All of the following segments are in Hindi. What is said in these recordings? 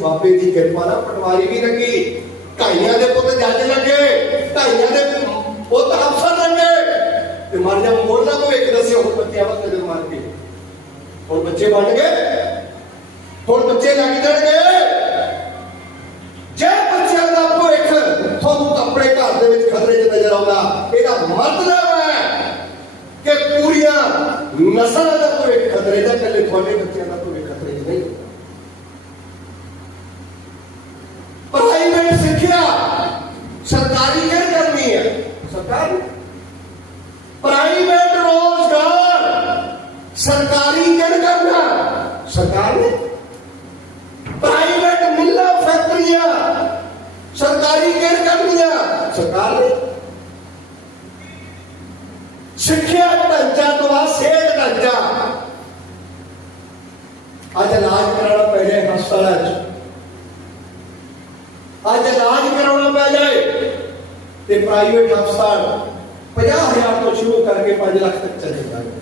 ਬਾਬੇ ਦੀ ਕਿਰਪਾ ਨਾਲ ਪਟਵਾਰੀ ਵੀ ਲੱਗੀ। ਢਾਈਆਂ ਦੇ ਪੁੱਤ ਜੱਜ ਲੱਗੇ। ਢਾਈਆਂ ਦੇ ਪੁੱਤ ਅਫਸਰ ਲੱਗੇ। ਤੇ ਮਰ ਜਾ ਮੋੜਨਾ ਤੋਂ ਇੱਕ ਦੱਸਿਓ ਹੁਣ ਬੱਚਿਆਂ ਵੱਲ ਨਜ਼ਰ ਮਾਰ ਕੇ ਹੁਣ ਬੱਚੇ ਬਣ ਗਏ? ਹੁਣ ਬੱਚੇ ਲੱਗ ਜਾਣਗੇ? ਜੇ ਬੱਚਿਆਂ ਦਾ ਭਵਿੱਖ ਤੁਹਾਨੂੰ ਆਪਣੇ ਘਰ ਦੇ ਵਿੱਚ ਖਤਰੇ 'ਚ ਨਜ਼ਰ ਆਉਂਦਾ, ਇਹਦਾ ਮਤਲਬ ਹੈ ਕਿ ਪੂਰੀਆਂ ਨਸਲਾਂ ਦਾ ਭਵਿੱਖ ਖਤਰੇ 'ਚ ਇਕੱਲੇ ਤੁਹਾਡੇ ਬੱਚਿਆਂ ਦਾ ਭਵਿੱਖ ਸਰਕਾਰ ਨੇ ਪ੍ਰਾਈਵੇਟ ਮਿੱਲਾਂ ਫੈਕਟਰੀਆਂ ਸਰਕਾਰੀ ਕਿਹੜੀ ਕਰਨੀਆਂ ਸਰਕਾਰ ਨੇ ਸਿੱਖਿਆ ਢਾਂਚਾ ਤੋਂ ਬਾਅਦ ਸਿਹਤ ਢਾਂਚਾ ਅੱਜ ਇਲਾਜ ਕਰਾਉਣਾ ਪੈ ਜਾਏ ਹਸਪਤਾਲਾਂ 'ਚ ਅੱਜ ਇਲਾਜ ਕਰਾਉਣਾ ਪੈ ਜਾਏ ਤੇ ਪ੍ਰਾਈਵੇਟ ਹਸਪਤਾਲ 50000 ਤੋਂ ਸ਼ੁਰੂ ਕਰਕੇ 5 ਲੱਖ ਤੱਕ ਚੱਲੇ ਜਾਂਦੇ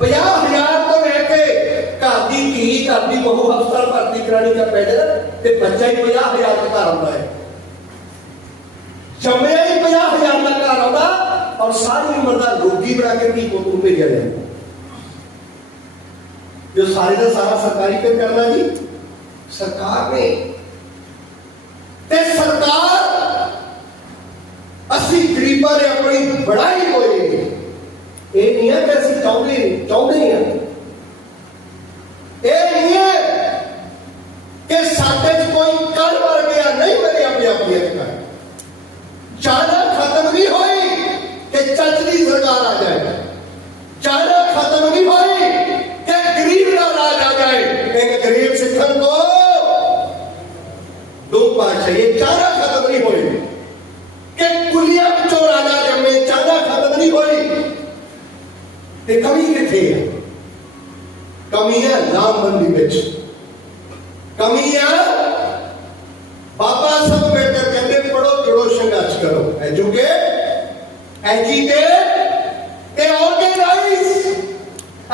50000 ਤੋਂ ਲੈ ਕੇ ਘਰ ਦੀ आपली बहु हस्ताल प्राधिकरणाच्या पॅनल ते पंचायत हज़ार टका रौंदा है। चमड़ाई पंजा हज़ार टका रौंदा और सारी उम्र का रोगी बना के भी को तू भेजा जाए जो सारे का सारा सरकारी पे करना जी, सरकार ने। ते सरकार असि गरीबा ने अपनी बड़ाई होए ये नहीं है कि असि चाहते नहीं चाहिए चारा खत्म नहीं हो कुलिया चोर अनाज में चारा खत्म नहीं हुई कमी कि है? कमी है लामबंदी बिच कमी है बाबा सब बेटर कहते, पढ़ो जुड़ो संघर्ष करो। एजुकेट एजुकेट ऑर्गेनाइज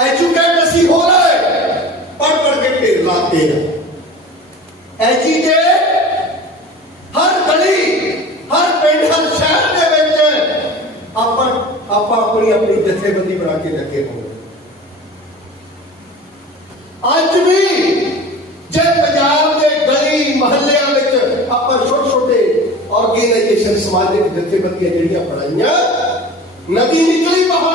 एजुकेट असि हो रहा। है पढ़ पढ़ के ढेर लाते हैं। ਆਪਾਂ ਆਪਾਂ ਆਪਣੀ ਆਪਣੀ ਜਥੇਬੰਦੀ ਬਣਾ ਕੇ ਲੱਗੇ ਹੋਏ ਅੱਜ ਵੀ ਜੇ ਪੰਜਾਬ ਦੇ ਗਲੀ ਮਹੱਲਿਆਂ ਵਿੱਚ ਆਪਾਂ ਛੋਟੇ ਛੋਟੇ ਆਰਗੇਨਾਈਜੇਸ਼ਨ ਸਮਾਜਿਕ ਜਥੇਬੰਦੀਆਂ ਜਿਹੜੀਆਂ ਬਣਾਈਆਂ ਨਦੀ ਨਿਕਲੀ ਪਹਾੜੋਂ